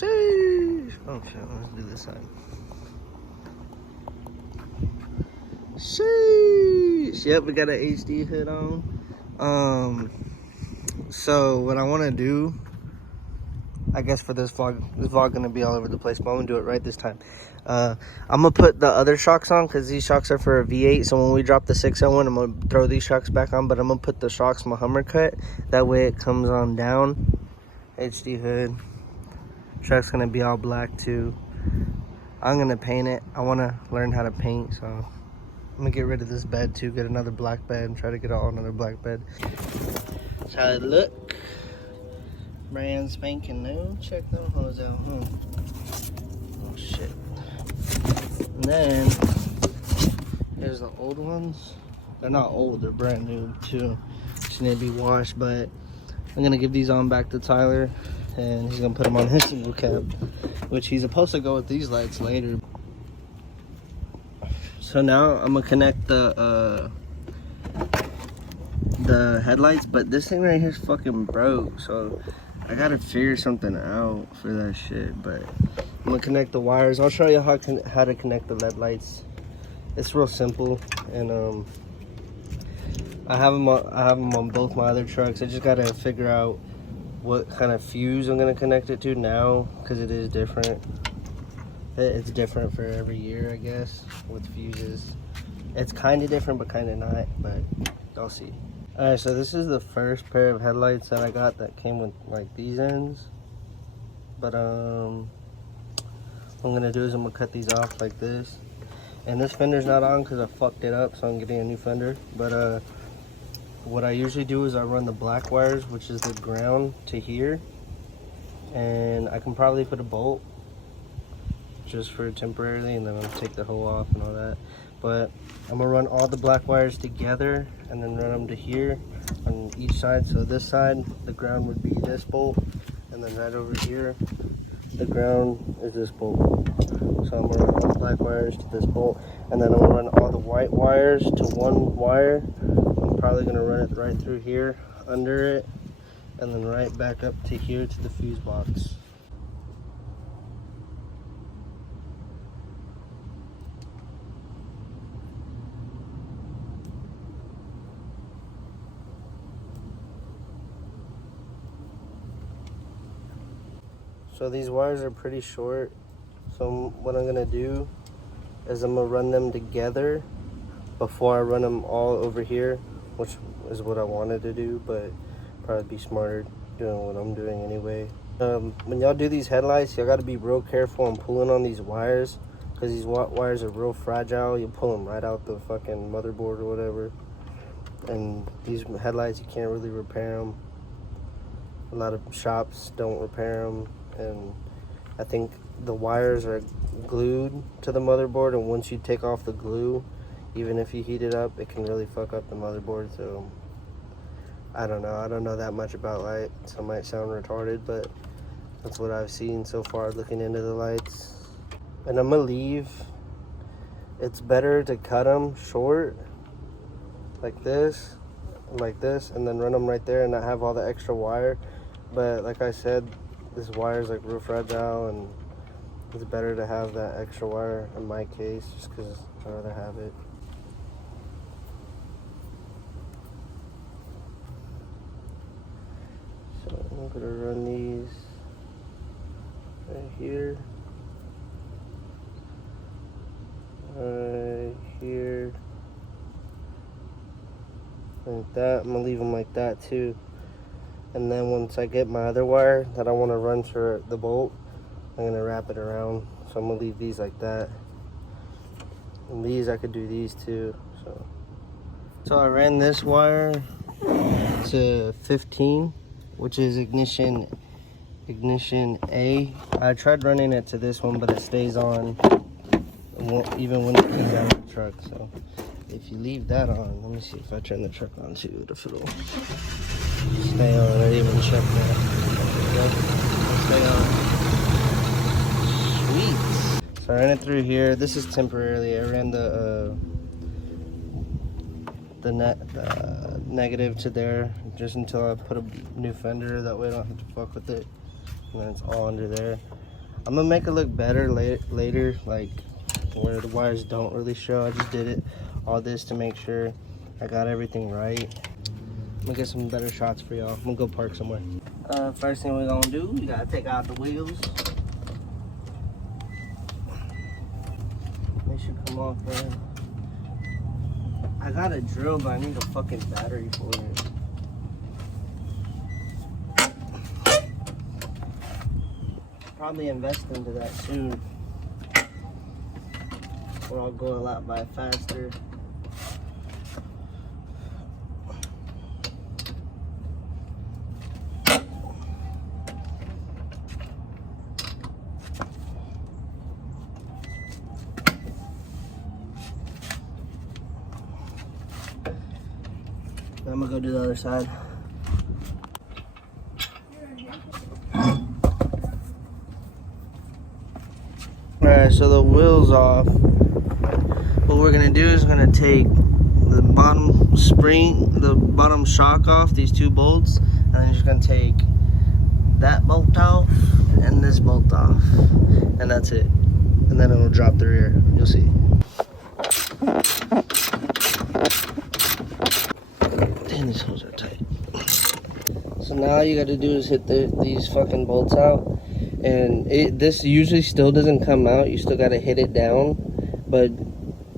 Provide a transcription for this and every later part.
Sheesh. Okay, let's do this side. Sheesh. Yep, we got an HD hood on. So what I want to do, I guess for this vlog gonna be all over the place, but I'm gonna do it right this time. I'm gonna put the other shocks on because these shocks are for a V8. So when we drop the 601, I'm gonna throw these shocks back on, but I'm gonna put the shocks my Hummer cut. That way it comes on down. HD hood. Truck's gonna be all black too. I'm gonna paint it. I wanna learn how to paint, so I'm gonna get rid of this bed too, get another black bed, and try to get all another black bed. That's how it look. Brand spanking new. Check them hoes out, huh? Oh shit. And then here's the old ones. They're not old, they're brand new too. Just need to be washed, but I'm gonna give these on back to Tyler, and he's gonna put them on his single cab, which he's supposed to go with these lights later. So now I'm gonna connect the headlights, but this thing right here is fucking broke, so I gotta figure something out for that shit. But I'm gonna connect the wires. I'll show you how to connect the LED lights. It's real simple, and I have them on both my other trucks. I just gotta figure out what kind of fuse I'm gonna connect it to now, because it is different. It's different for every year, I guess, with fuses. It's kind of different, but kind of not, but I'll see. All right, so this is the first pair of headlights that I got that came with like these ends. But what I'm gonna do is I'm gonna cut these off like this. And this fender's not on because I fucked it up, so I'm getting a new fender. But what I usually do is I run the black wires, which is the ground, to here. And I can probably put a bolt just for temporarily, and then I'll take the hole off and all that. But I'm gonna run all the black wires together and then run them to here on each side. So this side, the ground would be this bolt, and then right over here, the ground is this bolt. So I'm gonna run all the black wires to this bolt, and then I'm gonna run all the white wires to one wire. I'm probably gonna run it right through here, under it, and then right back up to here to the fuse box. So these wires are pretty short. So what I'm gonna do is I'm gonna run them together before I run them all over here, which is what I wanted to do, but probably be smarter doing what I'm doing anyway. When y'all do these headlights, y'all gotta be real careful on pulling on these wires, because these wires are real fragile. You pull them right out the fucking motherboard or whatever. And these headlights, you can't really repair them. A lot of shops don't repair them. And I think the wires are glued to the motherboard, and once you take off the glue, even if you heat it up, it can really fuck up the motherboard. So I don't know that much about lights, so it might sound retarded, but that's what I've seen so far looking into the lights. And I'm gonna leave, it's better to cut them short like this, and then run them right there and not have all the extra wire. But like I said, this wire is like real fragile, and it's better to have that extra wire in my case, just because I'd rather have it. So I'm gonna run these right here, like that. I'm gonna leave them like that too. And then once I get my other wire that I want to run for the bolt, I'm going to wrap it around. So I'm going to leave these like that. And these, I could do these too. So I ran this wire to 15, which is ignition A. I tried running it to this one, but it stays on even when it comes out of the truck. So if you leave that on, let me see if I turn the truck on too, if it'll stay on. I didn't even check that. Stay on. Sweet. So I ran it through here. This is temporarily. I ran the negative to there just until I put a new fender. That way I don't have to fuck with it. And then it's all under there. I'm gonna make it look better later, like where the wires don't really show. I just did it all this to make sure I got everything right. I'm gonna get some better shots for y'all. I'm gonna go park somewhere. First thing we're gonna do, we gotta take out the wheels. They should come off there. I got a drill, but I need a fucking battery for it. Probably invest into that soon, or I'll go a lot by faster. I'm gonna go do the other side. Alright, so the wheel's off. What we're gonna do is we're gonna take the bottom spring, the bottom shock off, these two bolts, and then just gonna take that bolt off and this bolt off. And that's it. And then it'll drop the rear. You'll see. Damn, these holes are tight. So now all you gotta do is hit these fucking bolts out. And this usually still doesn't come out. You still gotta hit it down. But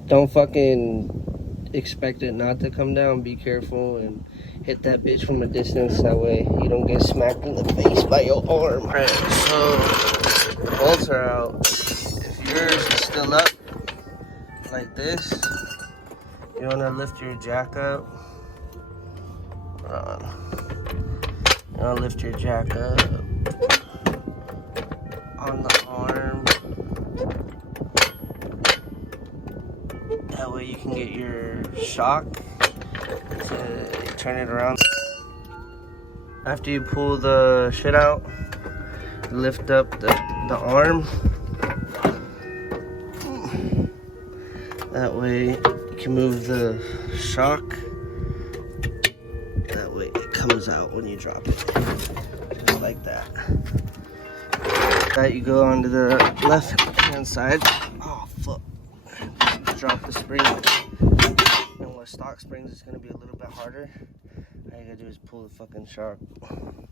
don't fucking expect it not to come down. Be careful and hit that bitch from a distance. That way you don't get smacked in the face by your arm. Alright, so the bolts are out. If yours is still up like this, you wanna lift your jack up. You wanna lift your jack up on the arm. That way you can get your shock to turn it around. After you pull the shit out, lift up the arm. That way you can move the shock. That way it comes out when you drop it. Just like that. That you go onto the left hand side. Oh fuck. Drop the spring. And with stock springs it's gonna be a little bit harder. All you gotta do is pull the fucking shock. You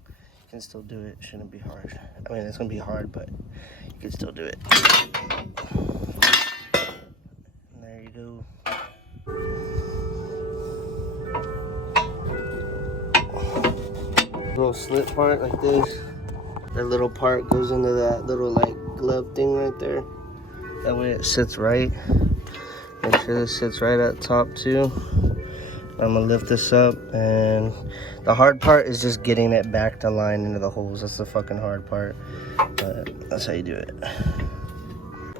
can still do it, shouldn't be hard. I mean it's gonna be hard, but you can still do it. And there you go. Little slit part like this. That little part goes into that little like glove thing right there. That way it sits right. Make sure this sits right at the top too. I'm gonna lift this up, and the hard part is just getting it back to line into the holes. That's the fucking hard part, but that's how you do it.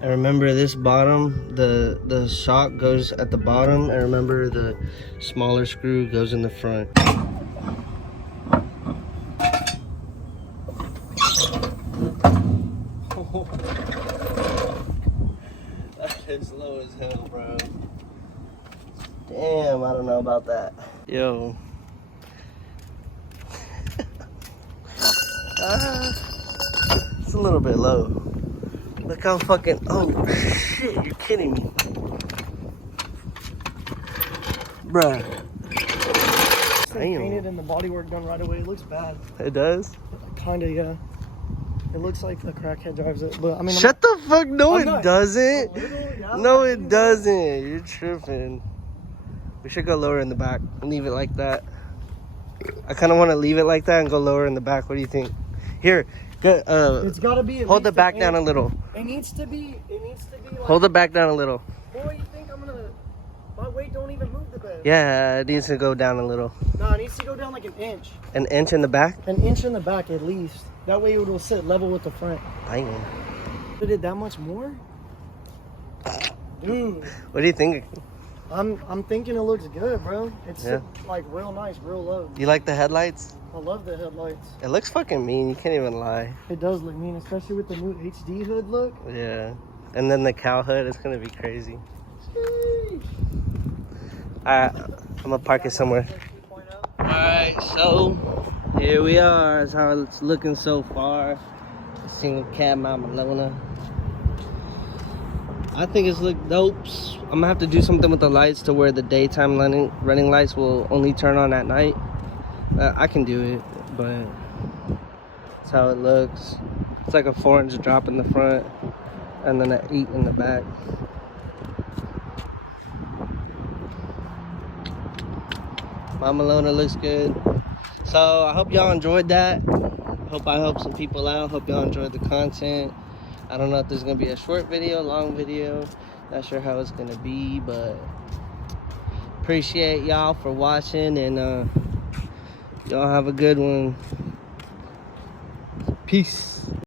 And remember this bottom, the shock goes at the bottom, and remember the smaller screw goes in the front. That is low as hell, bro. Damn, I don't know about that. Yo. It's a little bit low. Look how fucking, oh shit, you're kidding me. Bruh. It's painted and the bodywork done right away. It looks bad. It does? Kinda, yeah. It looks like a crackhead drives it, but I mean. Shut the fuck, no it doesn't. Yeah, no it doesn't. You're tripping. We should go lower in the back and leave it like that. I kind of want to leave it like that and go lower in the back. What do you think? Here, go, it's gotta be. Hold the back down a little. It needs to be. Like, hold the back down a little. Boy, you think I'm gonna? My weight don't even move the bed. Yeah, it needs to go down a little. No, it needs to go down like an inch. An inch in the back? An inch in the back at least. That way it will sit level with the front. Dang. Did it that much more? Dude. What do you think? I'm thinking it looks good, bro. It's like real nice, real low. You like the headlights? I love the headlights. It looks fucking mean. You can't even lie. It does look mean, especially with the new HD hood look. Yeah. And then the cow hood is gonna be crazy. Sheesh. Alright, I'm gonna park it somewhere. Alright, so here we are. That's how it's looking so far. Single cab Mama Lona. I think it's look dope. I'm gonna have to do something with the lights to where the daytime running lights will only turn on at night. I can do it, but that's how it looks. It's like a 4-inch drop in the front and then an 8 in the back. Mama Lona looks good. So I hope y'all enjoyed that. Hope I helped some people out. Hope y'all enjoyed the content. I don't know if there's gonna be a short video, long video. Not sure how it's gonna be, but appreciate y'all for watching, and y'all have a good one. Peace.